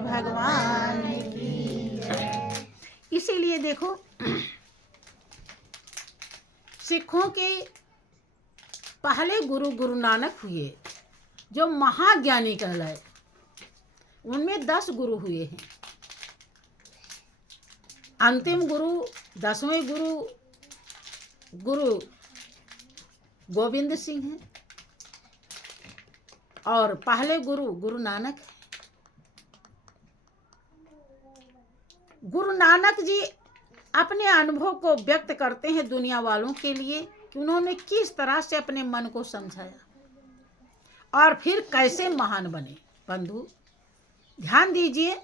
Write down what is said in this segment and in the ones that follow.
भगवान की। इसीलिए देखो सिखों के पहले गुरु गुरु नानक हुए जो महाज्ञानी कहलाए, उनमें 10 गुरु हुए हैं। अंतिम गुरु 10वें गुरु गुरु गोविंद सिंह हैं और पहले गुरु गुरु नानक हैं। गुरु नानक जी अपने अनुभव को व्यक्त करते हैं दुनिया वालों के लिए कि उन्होंने किस तरह से अपने मन को समझाया और फिर कैसे महान बने। बंधु ध्यान दीजिए,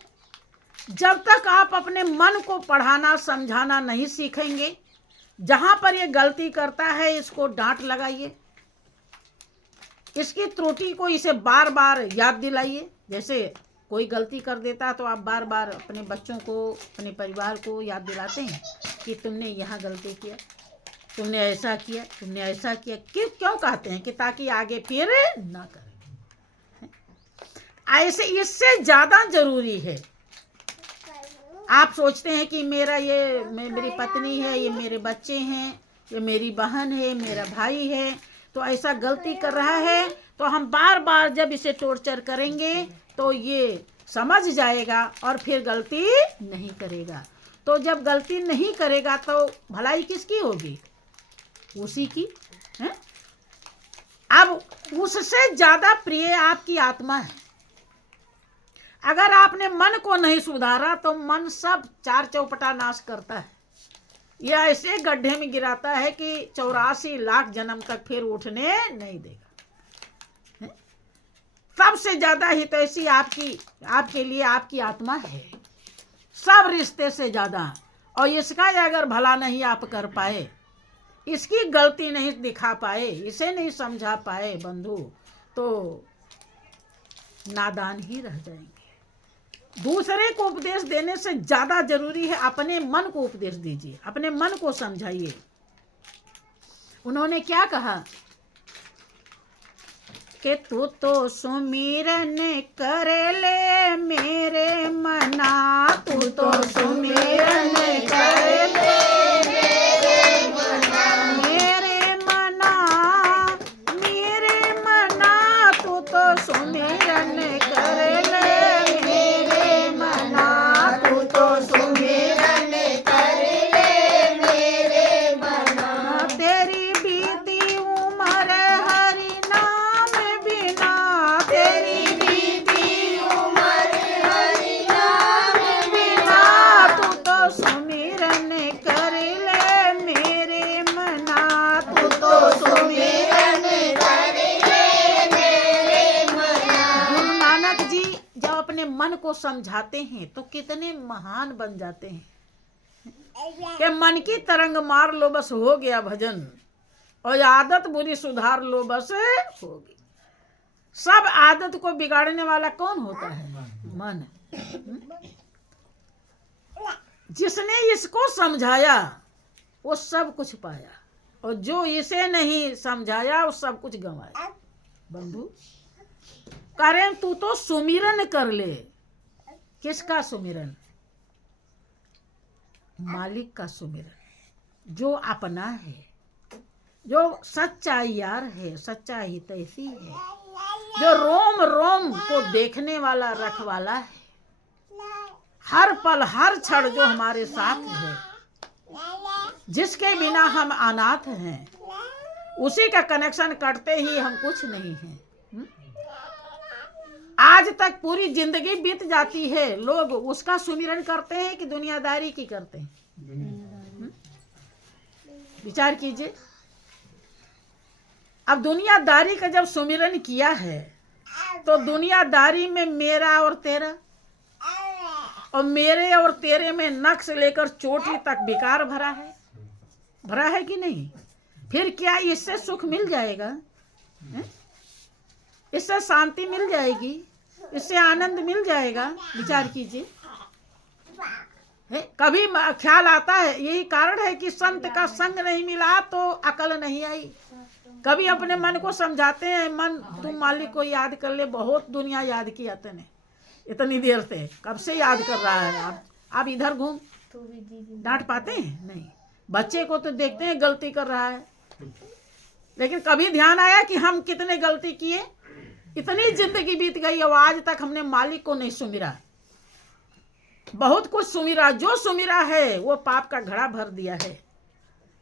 जब तक आप अपने मन को पढ़ाना समझाना नहीं सीखेंगे, जहां पर ये गलती करता है इसको डांट लगाइए, इसकी त्रुटि को इसे बार बार याद दिलाइए। जैसे कोई गलती कर देता तो आप बार बार अपने बच्चों को अपने परिवार को याद दिलाते हैं कि तुमने यहाँ गलती किया, तुमने ऐसा किया, तुमने ऐसा किया। क्यों कहते हैं कि ताकि आगे फिर ना करें। ऐसे इससे ज़्यादा जरूरी है। आप सोचते हैं कि मेरी पत्नी है, ये मेरे बच्चे हैं, ये मेरी बहन है, मेरा भाई है, तो ऐसा गलती कर रहा है तो हम बार बार जब इसे टॉर्चर करेंगे तो ये समझ जाएगा और फिर गलती नहीं करेगा। तो जब गलती नहीं करेगा तो भलाई किसकी होगी? उसी की है। अब उससे ज्यादा प्रिय आपकी आत्मा है। अगर आपने मन को नहीं सुधारा तो मन सब चार चौपटा नाश करता है। यह ऐसे गड्ढे में गिराता है कि 84 लाख जन्म तक फिर उठने नहीं देगा। सबसे ज्यादा हितैषी आपके लिए आपकी आत्मा है, सब रिश्ते से ज्यादा। और इसका अगर भला नहीं आप कर पाए, इसकी गलती नहीं दिखा पाए, इसे नहीं समझा पाए बंधु, तो नादान ही रह जाएंगे। दूसरे को उपदेश देने से ज्यादा जरूरी है अपने मन को उपदेश दीजिए, अपने मन को समझाइए। उन्होंने क्या कहा कि तू तो सुमिरन कर ले मेरे मना, तू तो सुमिरन कर ले मेरे मना, मेरे मना तू तो सुमिरन कर ले मेरे मना, तू तो सुमिरन कर ले मेरे मना। तेरी बीती उम्र हरि नाम बिना, तेरी बीती उम्र हरि नाम बिना, तू तो सुमिरन कर ले मेरे मना, तू तो सुमिरन कर ले मेरे मना। गुरु नानक जी जब अपने मन को समझाते हैं तो कितने महान बन जाते हैं कि मन की तरंग मार लो बस हो गया भजन, और आदत बुरी सुधार लो बस होगी। सब आदत को बिगाड़ने वाला कौन होता है? मन। जिसने इसको समझाया वो सब कुछ पाया, और जो इसे नहीं समझाया वो सब कुछ गंवाया। बंधु करें तू तो सुमिरन कर ले। किसका सुमिरन? मालिक का सुमिरन, जो अपना है, जो सच्चा यार है, सच्चा हितैषी है, जो रोम रोम को देखने वाला रखवाला है, हर पल हर क्षण जो हमारे साथ है, जिसके बिना हम अनाथ हैं, उसी का कनेक्शन कटते ही हम कुछ नहीं हैं। आज तक पूरी जिंदगी बीत जाती है, लोग उसका सुमिरन करते हैं कि दुनियादारी की करते हैं? विचार कीजिए। अब दुनियादारी का जब सुमिरन किया है तो दुनियादारी में मेरा और तेरा, और मेरे और तेरे में नख से लेकर चोटी तक विकार भरा है कि नहीं? फिर क्या इससे सुख मिल जाएगा? इससे शांति मिल जाएगी? इससे आनंद मिल जाएगा? विचार कीजिए। कभी ख्याल आता है, यही कारण है कि संत का संग नहीं मिला तो अकल नहीं आई। कभी अपने मन को समझाते हैं, मन तुम मालिक को याद कर ले, बहुत दुनिया याद किया तने, इतनी देर से कब से याद कर रहा है। आप इधर घूम, डांट पाते हैं नहीं। बच्चे को तो देखते हैं गलती कर रहा है, लेकिन कभी ध्यान आया कि हम कितने गलती किए। इतनी जिंदगी बीत गई और आज तक हमने मालिक को नहीं सुमिरा। बहुत कुछ सुमिरा, जो सुमिरा है वो पाप का घड़ा भर दिया है।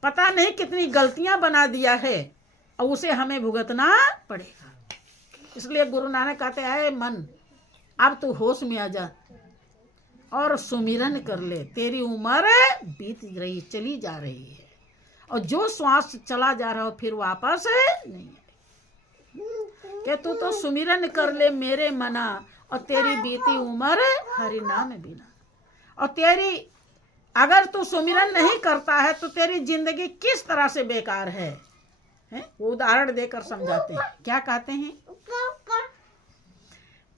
पता नहीं कितनी गलतियां बना दिया है और उसे हमें भुगतना पड़ेगा। इसलिए गुरु नानक कहते हैं, मन अब तू होश में आ जा और सुमिरन कर ले। तेरी उम्र बीत रही, चली जा रही है, और जो श्वास चला जा रहा हो फिर वापस नहीं है। कि तू तो सुमिरन कर ले मेरे मना, और तेरी बीती उम्र हरि नाम बिना। और तेरी अगर तू सुमिरन नहीं करता है तो तेरी जिंदगी किस तरह से बेकार है, वो उदाहरण देकर समझाते हैं। क्या कहते हैं?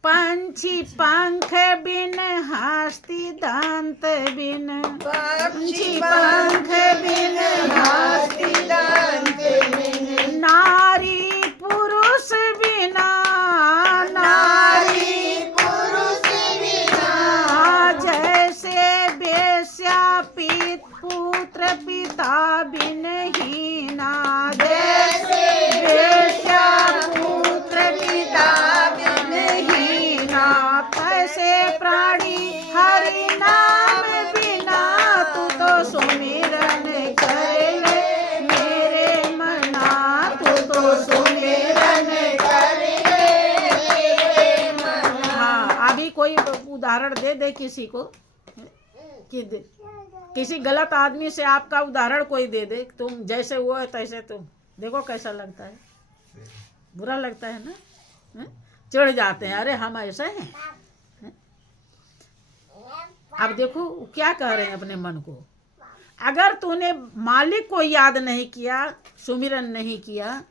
पंछी पंख बिन हस्ती दांत बिन, पंछी पंख बिन हस्ती दांत बिन, नारी पुरुष बिना, नारी पुरुष बिना, जैसे बेश्या पुत्र पिता बिन हीना, जैसे बेश्या पुत्र पिता बिन हीना, तैसे प्राणी हरि नाम बिना, तू तो सुमिरन कर ले मेरे मना, तू तो सुमिरन कर ले मेरे मना। हाँ, अभी कोई उदाहरण दे किसी को कि किसी गलत आदमी से आपका उदाहरण कोई दे, तुम जैसे वो है तैसे तुम, देखो कैसा लगता है, बुरा लगता है ना, चिढ़ जाते हैं, अरे हम ऐसे हैं। अब देखो क्या कह रहे हैं अपने मन को, अगर तूने मालिक को याद नहीं किया, सुमिरन नहीं किया,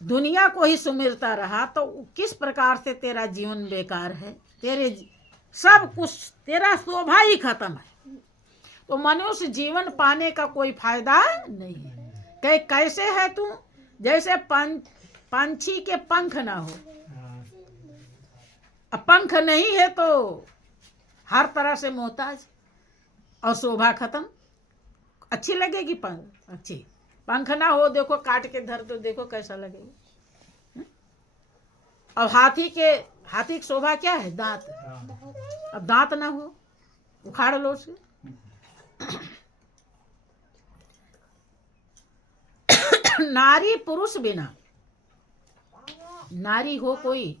दुनिया को ही सुमिरता रहा, तो किस प्रकार से तेरा जीवन बेकार है। तेरे सब कुछ, तेरा शोभा ही खत्म है। तो मनुष्य जीवन पाने का कोई फायदा नहीं है। कैसे है तू? जैसे पंछी के पंख ना हो, अब पंख नहीं है तो हर तरह से मोहताज, और शोभा खत्म। अच्छी लगेगी पंख, अच्छी पंख ना हो, देखो काट के धर तो देखो कैसा लगेगा। अब हाथी की शोभा क्या है? दांत। अब दांत ना हो, उखाड़ लो उसे। नारी पुरुष बिना, नारी हो कोई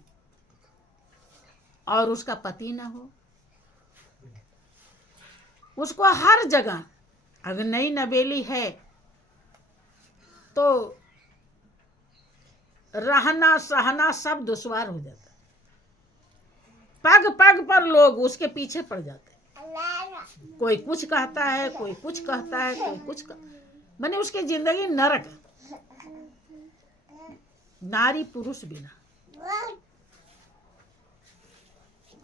और उसका पति ना हो, उसको हर जगह, अगर नई नवेली है तो रहना सहना सब दुश्वार हो जाता है। पग पग पर लोग उसके पीछे पड़ जाते हैं। कोई कुछ कहता है, कोई कुछ कहता है, कोई कुछ माने उसकी जिंदगी नरक है। नारी पुरुष बिना,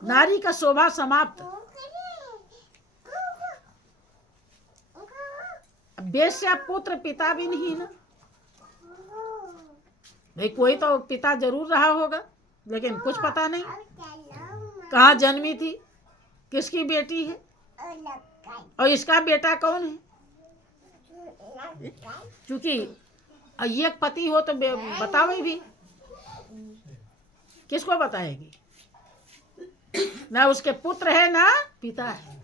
नारी का शोभा समाप्त। बेश्या पुत्र पिता भी नहीं ना, भाई कोई तो पिता जरूर रहा होगा, लेकिन कुछ पता नहीं कहाँ जन्मी थी, किसकी बेटी है, और इसका बेटा कौन है। क्योंकि एक पति हो तो बतावे भी, किसको बताएगी? ना उसके पुत्र है ना पिता है।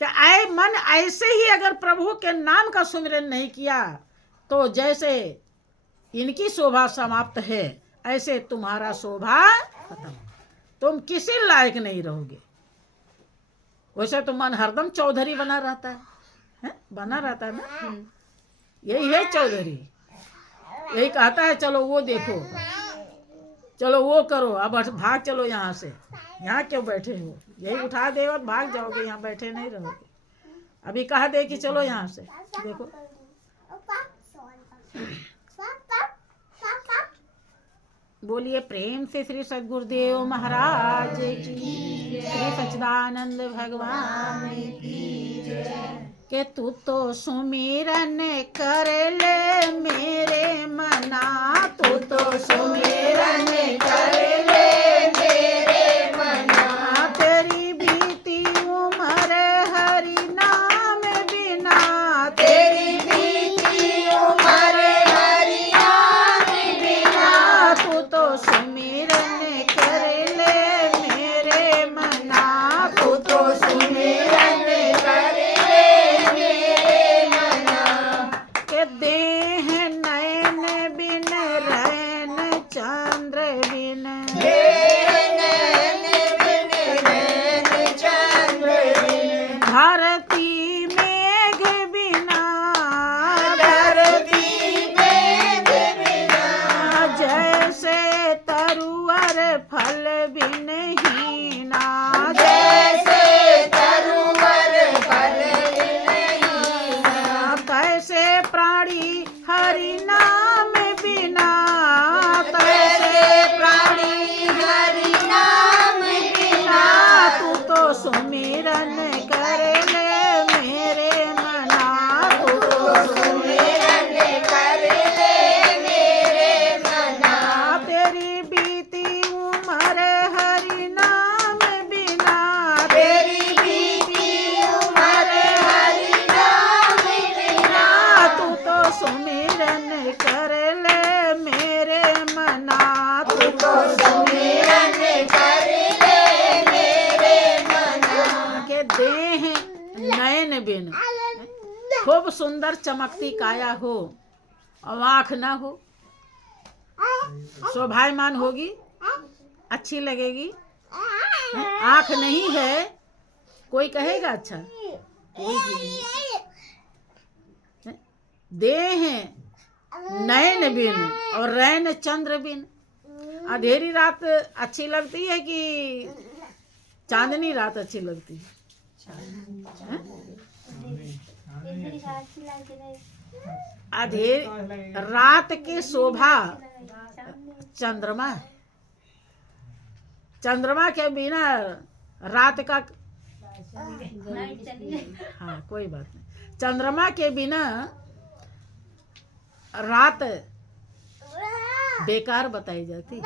कि आए मन ऐसे ही अगर प्रभु के नाम का सुमिरन नहीं किया तो जैसे इनकी शोभा समाप्त है, ऐसे तुम्हारा शोभा खत्म, तुम किसी लायक नहीं रहोगे। वैसे तो मन हरदम चौधरी बना रहता है, बना रहता है ना, यही है चौधरी। यही कहता है चलो वो देखो, चलो वो करो, अब भाग चलो यहाँ से, यहाँ क्यों बैठे हो, यही उठा दे और भाग जाओगे, यहाँ बैठे नहीं रहोगे। अभी कहा दे कि चलो यहाँ से, देखो। बोलिए प्रेम से श्री सद्गुरुदेव महाराज की, श्री सच्चिदानंद भगवान की जय। के तू तो सुमिरन कर ले मेरे मना, तू तो सुमिरन कर ले खूब सुंदर चमकती काया हो और आँख ना हो, शोभायमान होगी, अच्छी लगेगी। आँख नहीं है, कोई कहेगा अच्छा? कोई भी नहीं। देह नयन बिन और रैन चंद्र बिन। अंधेरी रात अच्छी लगती है कि चांदनी रात अच्छी लगती है? अंधेरी रात की शोभा चंद्रमा है। चंद्रमा के बिना रात का, हाँ कोई बात नहीं, चंद्रमा के बिना रात बेकार बताई जाती।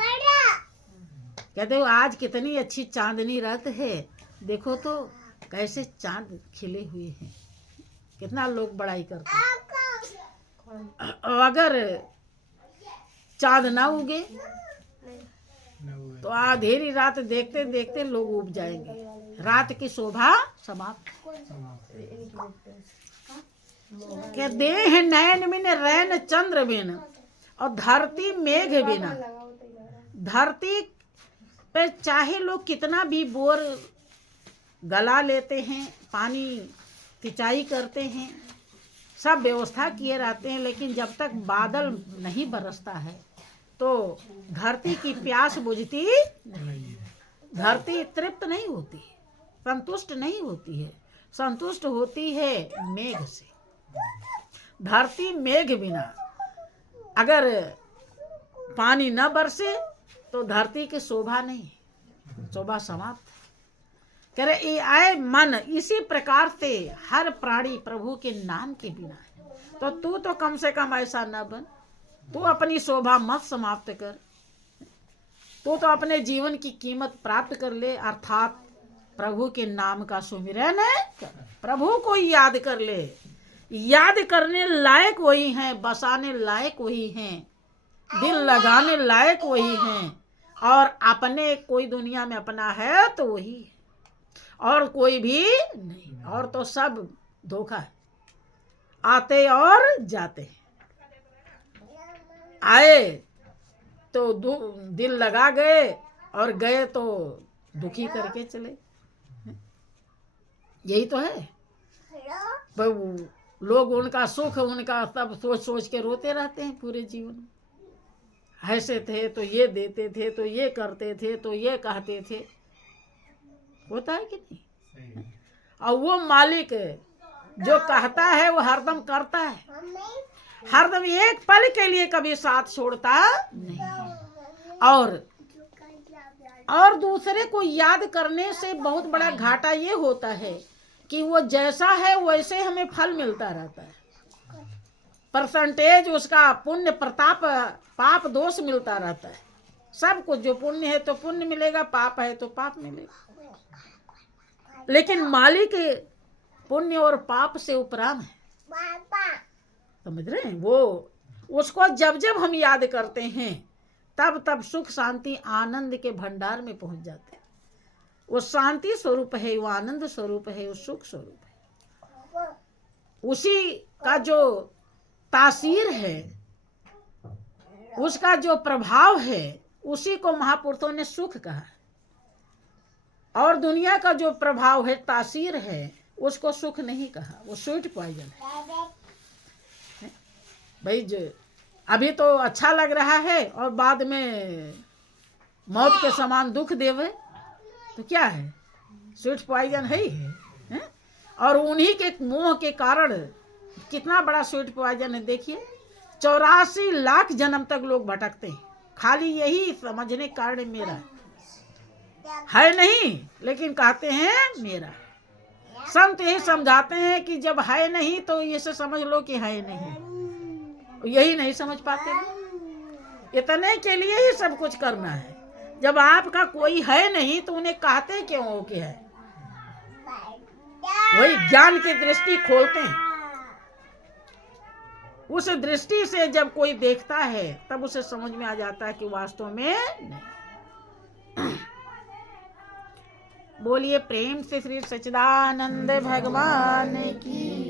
कहते हो आज कितनी अच्छी चांदनी रात है, देखो तो कैसे चांद खिले हुए हैं, कितना लोग बड़ाई करते हैं। अगर चांद ना उगे तो अंधेरी रात देखते देखते लोग उब जाएंगे, रात की शोभा समाप्त। क्या देह नयन बिन रैन चंद्र बिन और धरती मेघ बिना। धरती पे चाहे लोग कितना भी बोर गला लेते हैं, पानी सिंचाई करते हैं, सब व्यवस्था किए रहते हैं, लेकिन जब तक बादल नहीं बरसता है तो धरती की प्यास बुझती नहीं। धरती तृप्त नहीं होती, संतुष्ट नहीं होती है, संतुष्ट होती है मेघ से। धरती मेघ बिना अगर पानी न बरसे तो धरती की शोभा नहीं, शोभा समाप्त। कह रहे आए मन इसी प्रकार से हर प्राणी प्रभु के नाम के बिना है। तो तू तो कम से कम ऐसा न बन, तू अपनी शोभा मत समाप्त कर, तू तो अपने जीवन की कीमत प्राप्त कर ले, अर्थात प्रभु के नाम का सुमिरन कर, प्रभु को याद कर ले। याद करने लायक वही हैं, बसाने लायक वही हैं, दिल लगाने लायक वही हैं, और अपने कोई दुनिया में अपना है तो वही है, और कोई भी नहीं। और तो सब धोखा है, आते और जाते हैं। आए तो दिल लगा गए और गए तो दुखी करके चले, यही तो है। लोग उनका सुख उनका सब सोच सोच के रोते रहते हैं पूरे जीवन। ऐसे थे तो ये देते थे, तो ये करते थे, तो ये कहते थे, होता है कि नहीं? और वो मालिक जो कहता है वो हरदम करता है, हरदम एक पल के लिए कभी साथ छोड़ता नहीं। और दूसरे को याद करने से बहुत बड़ा घाटा ये होता है कि वो जैसा है वैसे हमें फल मिलता रहता है, परसेंटेज उसका पुण्य प्रताप पाप दोष मिलता रहता है। सब कुछ जो पुण्य है तो पुण्य मिलेगा, पाप है तो पाप मिलेगा, लेकिन मालिक पुण्य और पाप से उपराम है। समझ रहे हैं? वो उसको जब जब हम याद करते हैं तब तब सुख शांति आनंद के भंडार में पहुंच जाते हैं। वो शांति स्वरूप है, वो आनंद स्वरूप है, वो सुख स्वरूप है। उसी का जो तासीर है, उसका जो प्रभाव है, उसी को महापुरुषों ने सुख कहा। और दुनिया का जो प्रभाव है, तासीर है, उसको सुख नहीं कहा, वो स्वीट पॉइजन है। भाई जो अभी तो अच्छा लग रहा है और बाद में मौत के समान दुख देवे तो क्या है? स्वीट पॉइजन है ही है? और उन्हीं के मोह के कारण कितना बड़ा स्वीट पॉइजन है। देखिए 84 लाख जन्म तक लोग भटकते हैं, खाली यही समझने के कारण मेरा है नहीं, लेकिन कहते हैं मेरा। संत यही समझाते हैं कि जब है नहीं तो इसे समझ लो कि है नहीं, यही नहीं समझ पाते। इतने के लिए ही सब कुछ करना है। जब आपका कोई है नहीं तो उन्हें कहते क्यों हो कि है? वही ज्ञान की दृष्टि खोलते हैं। उस दृष्टि से जब कोई देखता है तब उसे समझ में आ जाता है कि वास्तव में नहीं। बोलिए प्रेम से श्री सच्चिदानंद भगवान की।